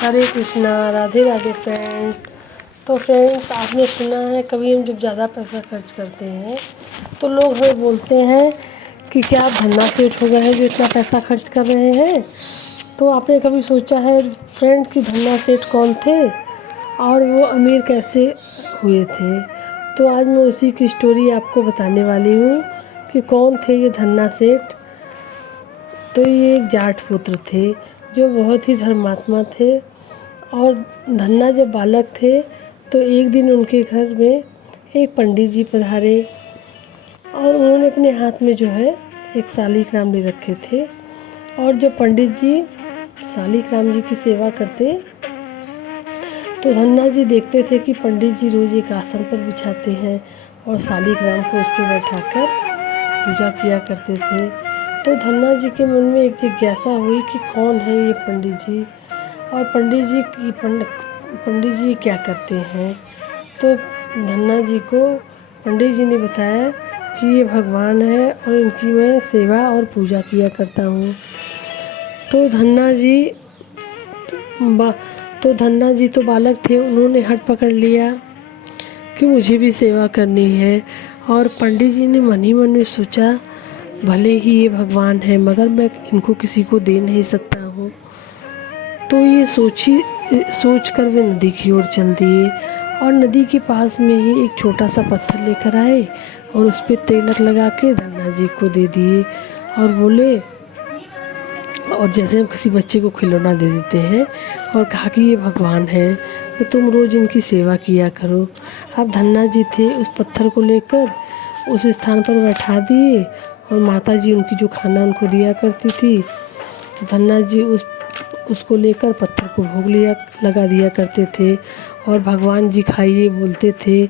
हरे Krishna, Radhe Radhe friends. तो friends, आपने सुना है कभी हम जब ज़्यादा पैसा खर्च करते हैं तो लोग हमें बोलते हैं कि क्या आप धन्ना सेठ हो गए हैं जो इतना पैसा खर्च कर रहे हैं। तो आपने कभी सोचा है फ्रेंड कि धन्ना सेठ कौन थे और वो अमीर कैसे हुए थे। तो आज मैं उसी की स्टोरी आपको बताने वाली हूँ कि कौन थे ये धन्ना सेठ। तो ये एक जाट पुत्र थे जो बहुत ही धर्मात्मा थे। और धन्ना जब बालक थे तो एक दिन उनके घर में एक पंडित जी पधारे और उन्होंने अपने हाथ में जो है एक शालिग्राम ले रखे थे। और जब पंडित जी शालिग्राम जी की सेवा करते तो धन्ना जी देखते थे कि पंडित जी रोज़ एक आसन पर बिछाते हैं और शालिग्राम को उस पर बैठाकर पूजा किया करते थे। तो धन्ना जी के मन में एक जिज्ञासा हुई कि कौन है ये पंडित जी और पंडित जी क्या करते हैं। तो धन्ना जी को पंडित जी ने बताया कि ये भगवान है और इनकी मैं सेवा और पूजा किया करता हूँ। तो धन्ना जी तो बालक थे, उन्होंने हट पकड़ लिया कि मुझे भी सेवा करनी है। और पंडित जी ने मन ही मन में सोचा, भले ही ये भगवान है मगर मैं इनको किसी को दे नहीं सकता हूँ। तो ये सोच कर वे नदी की ओर चल दिए और नदी के पास में ही एक छोटा सा पत्थर लेकर आए और उस पर तिलक लगा के धन्ना जी को दे दिए और बोले, और जैसे हम किसी बच्चे को खिलौना दे देते हैं, और कहा कि ये भगवान है तो तुम रोज़ इनकी सेवा किया करो। अब धन्ना जी थे उस पत्थर को लेकर उस स्थान पर बैठा दिए और माता जी उनकी जो खाना उनको दिया करती थी, तो धन्ना जी उसको लेकर पत्थर को भोग लगा दिया करते थे और भगवान जी खाइए बोलते थे।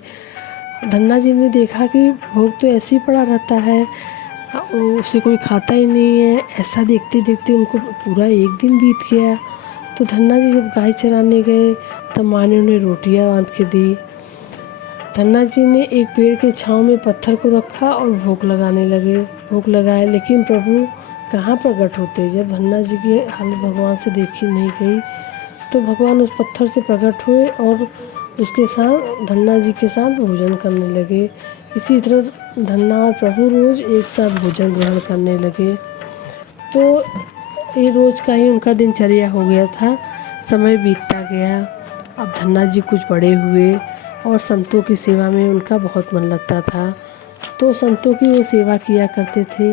धन्ना जी ने देखा कि भोग तो ऐसे ही पड़ा रहता है, उसे कोई खाता ही नहीं है। ऐसा देखते देखते उनको पूरा एक दिन बीत गया। तो धन्ना जी जब गाय चराने गए तब माँ ने उन्हें रोटियाँ बांध के दी। धन्ना जी ने एक पेड़ के छांव में पत्थर को रखा और भोग लगाए, लेकिन प्रभु कहाँ प्रकट होते। जब धन्ना जी की हालत भगवान से देखी नहीं गई तो भगवान उस पत्थर से प्रकट हुए और उसके साथ धन्ना जी के साथ भोजन करने लगे। इसी तरह धन्ना और प्रभु रोज़ एक साथ भोजन ग्रहण करने लगे। तो ये रोज़ का ही उनका दिनचर्या हो गया था। समय बीतता गया। अब धन्ना जी कुछ बड़े हुए और संतों की सेवा में उनका बहुत मन लगता था, तो संतों की वो सेवा किया करते थे।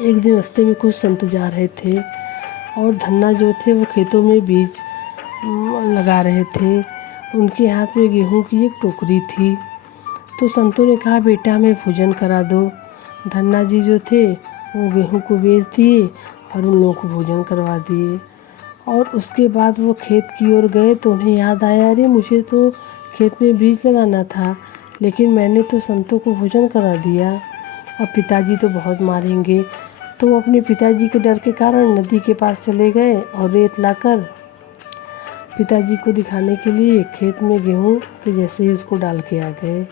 एक दिन रास्ते में कुछ संत जा रहे थे और धन्ना जो थे वो खेतों में बीज लगा रहे थे। उनके हाथ में गेहूं की एक टोकरी थी। तो संतों ने कहा, बेटा हमें भोजन करा दो। धन्ना जी जो थे वो गेहूं को बेच दिए और उन लोगों को भोजन करवा दिए। और उसके बाद वो खेत की ओर गए तो उन्हें याद आया, अरे मुझे तो खेत में बीज लगाना था, लेकिन मैंने तो संतों को भोजन करा दिया। अब पिताजी तो बहुत मारेंगे। तो वो अपने पिताजी के डर के कारण नदी के पास चले गए और रेत लाकर पिताजी को दिखाने के लिए खेत में गेहूं के जैसे ही उसको डाल के आ गए,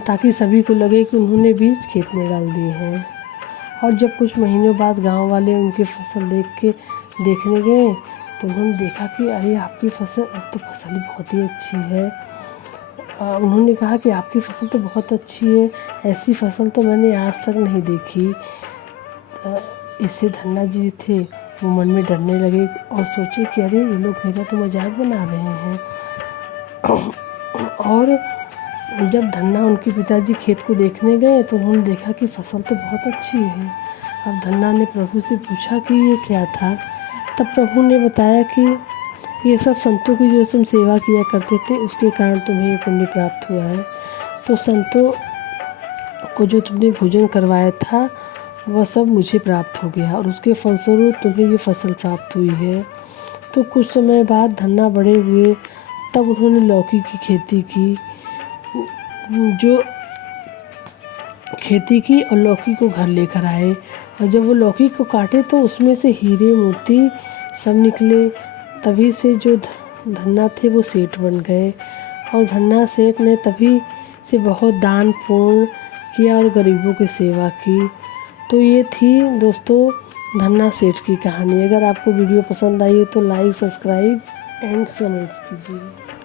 ताकि सभी को लगे कि उन्होंने बीज खेत में डाल दिए हैं। और जब कुछ महीनों बाद गांव वाले उनकी फसल देखने गए तो उन्होंने देखा कि अरे आपकी फसल बहुत ही अच्छी है। उन्होंने कहा कि आपकी फसल तो बहुत अच्छी है, ऐसी फसल तो मैंने आज तक नहीं देखी। इससे धन्ना जी थे वो मन में डरने लगे और सोचे कि अरे ये लोग मेरा तो मजाक बना रहे हैं। और जब धन्ना उनके पिताजी खेत को देखने गए तो उन्होंने देखा कि फसल तो बहुत अच्छी है। अब धन्ना ने प्रभु से पूछा कि ये क्या था। तब प्रभु ने बताया कि ये सब संतों की जो तुम सेवा किया करते थे उसके कारण तुम्हें ये पुण्य प्राप्त हुआ है। तो संतों को जो तुमने भोजन करवाया था वह सब मुझे प्राप्त हो गया और उसके फलस्वरूप तुम्हें ये फसल प्राप्त हुई है। तो कुछ समय बाद धन्ना बड़े हुए, तब उन्होंने लौकी की खेती की और लौकी को घर लेकर आए। और जब वो लौकी को काटे तो उसमें से हीरे मोती सब निकले। तभी से जो धन्ना थे वो सेठ बन गए और धन्ना सेठ ने तभी से बहुत दान पुण्य किया और गरीबों की सेवा की। तो ये थी दोस्तों धन्ना सेठ की कहानी। अगर आपको वीडियो पसंद आई है तो लाइक, सब्सक्राइब एंड कमेंट्स कीजिए।